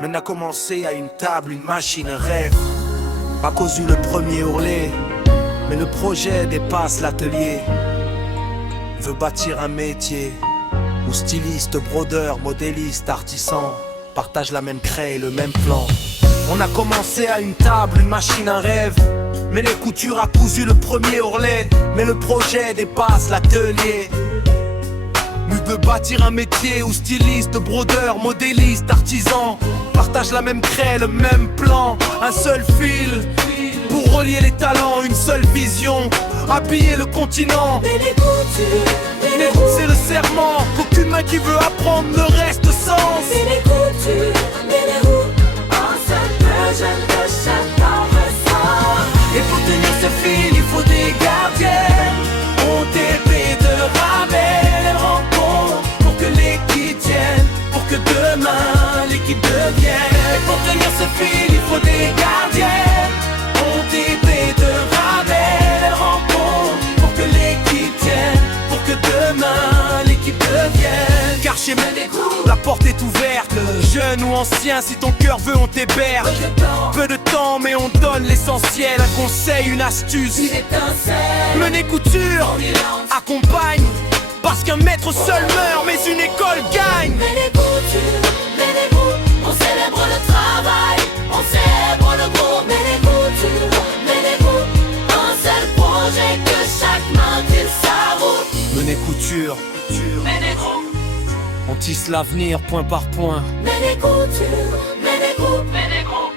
Mène a commencé à une table, une machine, un rêve. Pas cause le premier hurlé, mais le projet dépasse l'atelier. Veut bâtir un métier où styliste, brodeur, modéliste, artisan partagent la même craie et le même plan. On a commencé à une table, une machine, un rêve. Mais les coutures a cousu le premier ourlet. Mais le projet dépasse l'atelier. Nous veut bâtir un métier où styliste, brodeur, modéliste, artisan partagent la même craie, le même plan. Un seul fil pour relier les talents, une seule vision, habiller le continent. Mais les coutures, c'est le serment qu'aucune main qui veut apprendre ne reste sans. mais les coutures, mais les roues, un seul projet que chacun ressent. Et pour tenir ce fil, il faut des gardiennes. On TP de rabais, rencontre pour que l'équipe tienne, pour que demain l'équipe devienne. Et pour tenir ce fil, il faut des gardiennes. On TP de rabais, rencontre pour que l'équipe tienne, pour que demain l'équipe devienne. Car chez Ménéco, la porte est ouverte. Jeune ou ancien, si ton cœur veut, on t'héberge. Peu de temps, mais on donne l'essentiel. Un conseil, une astuce, Il étincelle, Mener couture accompagne. Parce qu'un maître seul meurt, mais une école gagne. mais les coutures, mais les roues, on célèbre le travail, on célèbre le gros. Mais les coutures, mais les roues, un seul projet que chaque main tire sa route. Mener couture, Mais les roues, on tisse l'avenir point par point. mais les coutures, mais les roues, mais les roues.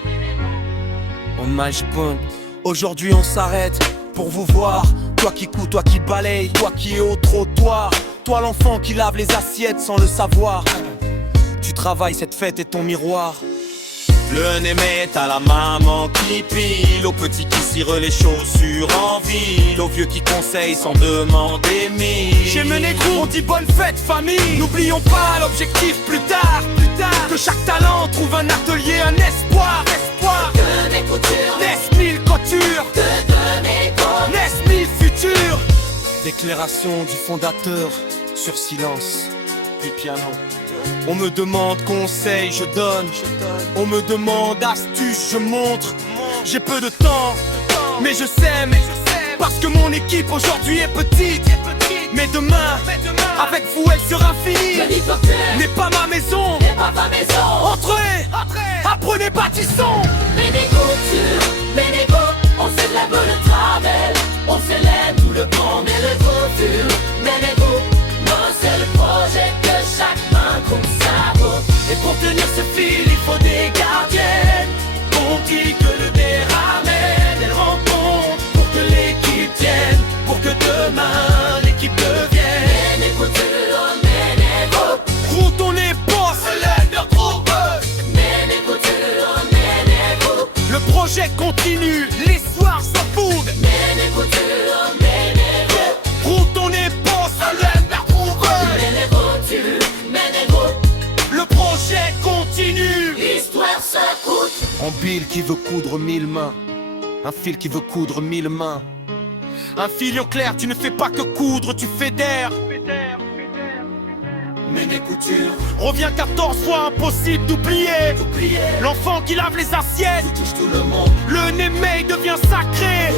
On mange point. Aujourd'hui on s'arrête pour vous voir. Toi qui couds, toi qui balaye, toi qui es au trottoir. Toi l'enfant qui lave les assiettes sans le savoir. Tu travailles, cette fête est ton miroir. Le Németh à la maman qui pile, aux petits qui cirent les chaussures en ville, aux vieux qui conseillent sans demander mille. Chez Ménéco, on dit bonne fête famille. N'oublions pas l'objectif plus tard, que chaque talent trouve un atelier, un espoir. Que des coutures, Naissent mille coutures, que de mes côtes. naissent mille futurs. Déclaration du fondateur sur silence du piano. On me demande conseil, je donne. On me demande astuce, je montre. J'ai peu de temps, mais je sème. Parce que mon équipe aujourd'hui est petite. Mais demain, avec vous elle sera finie. L'hélicoptère N'est pas ma maison. n'est pas ma maison. Entrez, apprenez, bâtissons. Mais les coutures, mais les roues, on célèbre le travail, on célèbre tout le bon. Mais les coutures, mais les roues, non c'est le projet que chaque main trouve sa route. Et pour tenir ce fil, il faut des gardiennes. On dit que le verre ramène, elles rencontrent pour que l'équipe tienne, pour que demain l'équipe devienne. Mais les coutures, mais les roues, Route, on est boss, leur groupe. mais les coutures, mais les roues. Le projet continue, l'histoire s'en fout. Mais les coutures, mais les roues. Route, on est boss, leur groupe. Mais les coutures, mais les roues. Le projet continue. L'histoire s'écoute. Un bill qui veut coudre 1000 mains, un fil qui veut coudre 1000 mains. Un filion clair, tu ne fais pas que coudre, tu fédères. Mais les coutures, Revient 14 fois impossible d'oublier l'enfant qui lave les assiettes. touche tout le monde. Le Németh devient sacré,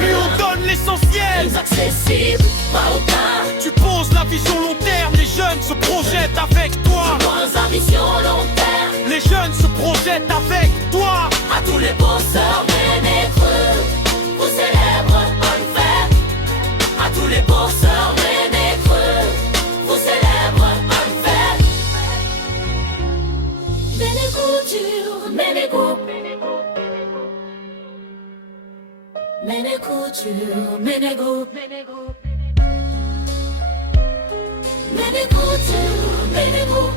lui on donne l'essentiel. Plus accessible, pas aucun. Tu poses la vision long terme, les jeunes se projettent avec toi. Moins ambition long terme. Les jeunes se projettent avec toi. À tous les bosseurs ménétreux, vous célèbre un fait. À tous les bosseurs ménétreux, vous célèbre un fait. Mais les coutures, mais les coupes. Mais les coutures, mais les groupes. Mais les coutures, mais les groupes.